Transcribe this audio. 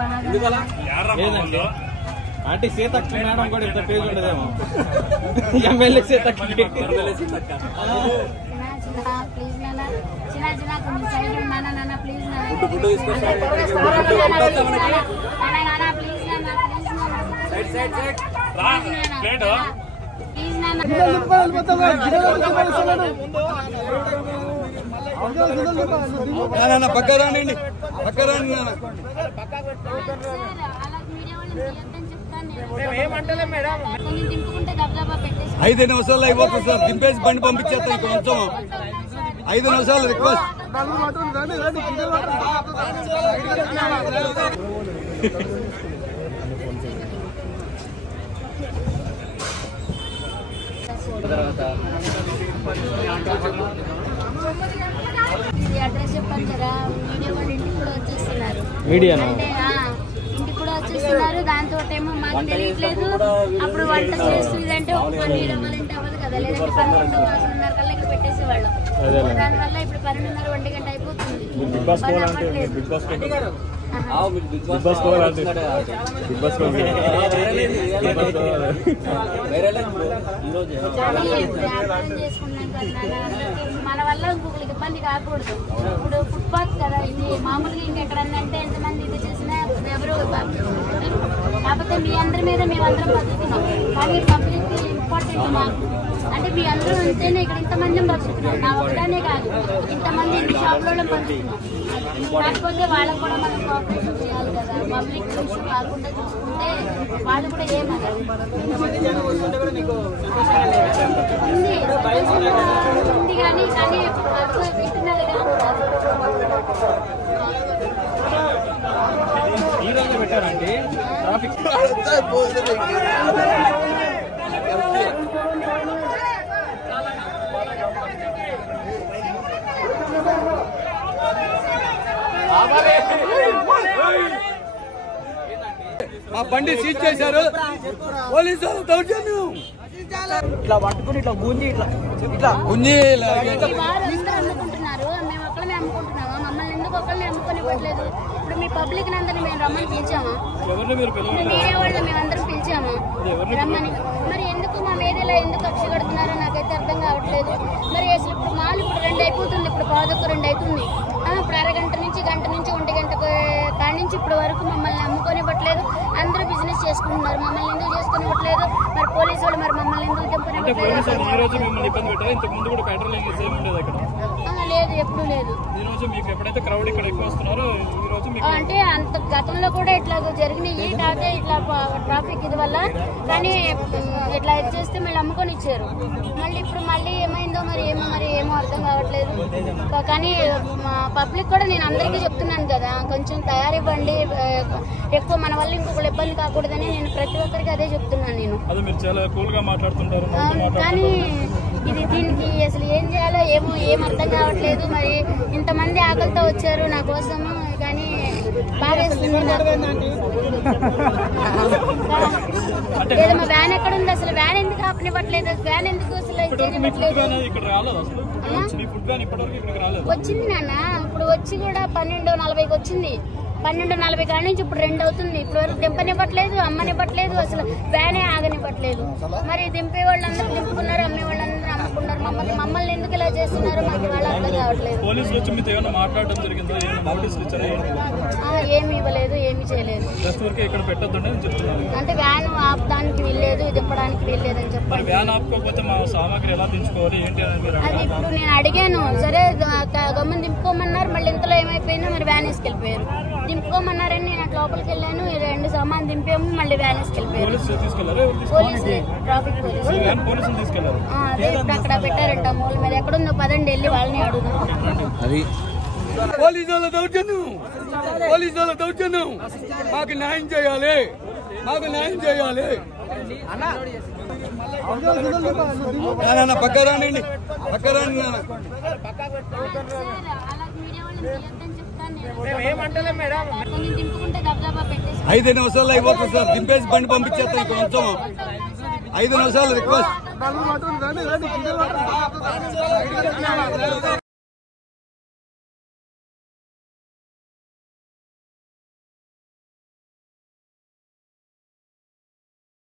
లేదండి అంటే సీతక్క మేడం కూడా ఇంత పేజ్ ఉండదేమో ఎమ్మెల్యే సీతక్క పక్కరాండి పక్కరాండి ఐదు నిమిషాలు అయిపోతుంది సార్ దింపేసి బండి పంపించేస్తాం కొంచెం 5 నిమిషాలు రిక్వెస్ట్ అడ్రస్ చెప్పాను కదా మీడియా వాళ్ళు ఇంటికి కూడా వచ్చేస్తున్నారు ఇంటికి కూడా వచ్చేస్తున్నారు దాంతో ఏమో మాకు తెలియట్లేదు అప్పుడు వంట చేస్తూ ఇదంటే ఒక 12 అవ్వాలంటే అవ్వదు కదా లేదంటే 11 కల్లా ఇక్కడ పెట్టేసేవాళ్ళం దానివల్ల ఇప్పుడు 12:30 1 గంట అయిపోతుంది మన వల్ల ఇంకొకరికి ఇబ్బంది కాకూడదు ఇప్పుడు ఫుట్పాత్ కదా ఇది మామూలుగా ఇంకెక్కడన్నంటే ఎంతమంది ఇది చేసినా ఎవరు కాకపోతే మీ అందరి మీద మేమందరం బతుకుతున్నాం కానీ పబ్లిక్ ఇంపార్టెంట్ మాకు అంటే మీ అందరూ ఉంటేనే ఇక్కడ ఇంతమంది బతుకుతున్నాం నా ఒకదానే కాదు ఇంతమంది ఇంటి షాపులలో బతుకుతున్నాం కాకపోతే వాళ్ళకు కూడా మనం కోఆపరేషన్ చేయాలి కదా పబ్లిక్ ఇష్యూ కాకుండా చూసుకుంటే వాళ్ళు కూడా ఏమన్నారు ఉంది కానీ వింటున్నారు పెట్టారండి ట్రాఫిక్ మా బండి సీజ్ చేశారు పోలీసులు దౌర్జన్యం ఇట్లా పట్టుకుని ఇట్లా గుంజి ఇట్లా అమ్ముకుంటున్నారు మేము ఒక్కళ్ళమే అమ్ముకుంటున్నామా మమ్మల్ని ఎందుకు ఒక్కళ్ళని అమ్ముకొనివ్వట్లేదు ఇప్పుడు మీ పబ్లిక్ నందరినీ మేము రమ్మని పిలిచామా మీడియా వాళ్ళు మేమందరం పిలిచామా రమ్మని మరి ఎందుకు మా మీద ఇలా ఎందుకు కక్ష కడుతున్నారో నాకైతే అర్థం కావట్లేదు మరి అసలు ఇప్పుడు మాలు ఇప్పుడు 2 అయిపోతుంది ఇప్పుడు 2:15 అవుతుంది ఇప్పుడు అరగంట నుంచి గంట నుంచి 1 గంట కాడి నుంచి ఇప్పుడు వరకు మమ్మల్ని అమ్ముకొనివ్వట్లేదు అందరూ బిజినెస్ చేసుకుంటున్నారు మమ్మల్ని ఎందుకు చేసుకునివ్వట్లేదు మరి పోలీసు వాళ్ళు మరి మమ్మల్ని ఎందుకు లేదు ఎప్పుడు లేదు అంటే అంత గతంలో కూడా ఇట్లా జరిగినాయి కాకపోతే ఇట్లా ట్రాఫిక్ ఇది వల్ల కానీ ఇట్లా ఇది చేస్తే మళ్ళీ అమ్ముకొని ఇచ్చారు మళ్ళీ ఏమైందో ఏమో అర్థం కావట్లేదు కానీ పబ్లిక్ కూడా నేను అందరికీ చెప్తున్నాను కదా కొంచెం తయారివ్వండి ఎక్కువ మన వల్ల ఇంకొకరు ఇబ్బంది కాకూడదని నేను ప్రతి ఒక్కరికి అదే చెప్తున్నాను నేను కానీ దీనికి అసలు ఏం చేయాలో ఏం అర్థం కావట్లేదు మరి ఇంతమంది ఆకలితో వచ్చారు నా కోసం కానీ బాగా మా వ్యాన్ ఎక్కడ ఉంది అసలు వ్యాన్ ఎందుకు ఆపనివ్వట్లేదు వ్యాన్ ఎందుకు అసలు వచ్చింది నాన్న ఇప్పుడు వచ్చి కూడా 12:40కి వచ్చింది 12:40 కాడి నుంచి ఇప్పుడు 2 అవుతుంది ఇప్పుడు వరకు దింపనివ్వట్లేదు అమ్మనివ్వట్లేదు అసలు వ్యానే ఆగనివ్వట్లేదు మరి దింపే వాళ్ళందరూ దింపుకున్నారు అమ్మే వాళ్ళందరూ అమ్ముకున్నారు మమ్మల్ని ఎందుకు ఇలా చేస్తున్నారు మాకు వాళ్ళు అర్థం కావట్లేదు ఏమి ఇవ్వలేదు ఏమి చేయలేదు అంటే వ్యాన్ ఆపడానికి వీల్లేదు దింపడానికి వీల్లేదు అని చెప్పాలి అది ఇప్పుడు నేను అడిగాను సరే గమ్మున దింపుకోమన్నారు మళ్ళీ ఇంతలో ఏమైపోయిందో మరి వ్యాన్ వేసుకెళ్ళిపోయారు దింపుకోమన్నారని నేను అట్లా లోపలికి వెళ్ళాను 2 సామాన్ దింపాము మళ్ళీ వ్యాన్ వేసుకెళ్ళిపోయారు పోలీసులు ట్రాఫిక్ పోలీసులు అక్కడ పెట్టారంట మూల మీద ఎక్కడుందో పదండి వెళ్ళి వాళ్ళని అడుగుదాం పోలీసుల దౌర్జన్యం మాకు న్యాయం చేయాలి పక్కరాండి 5 నిమిషాలు అయిపోతుంది సార్ దింపేసి బండి పంపించేస్తాం కొంచెం 5 నిమిషాలు రిక్వెస్ట్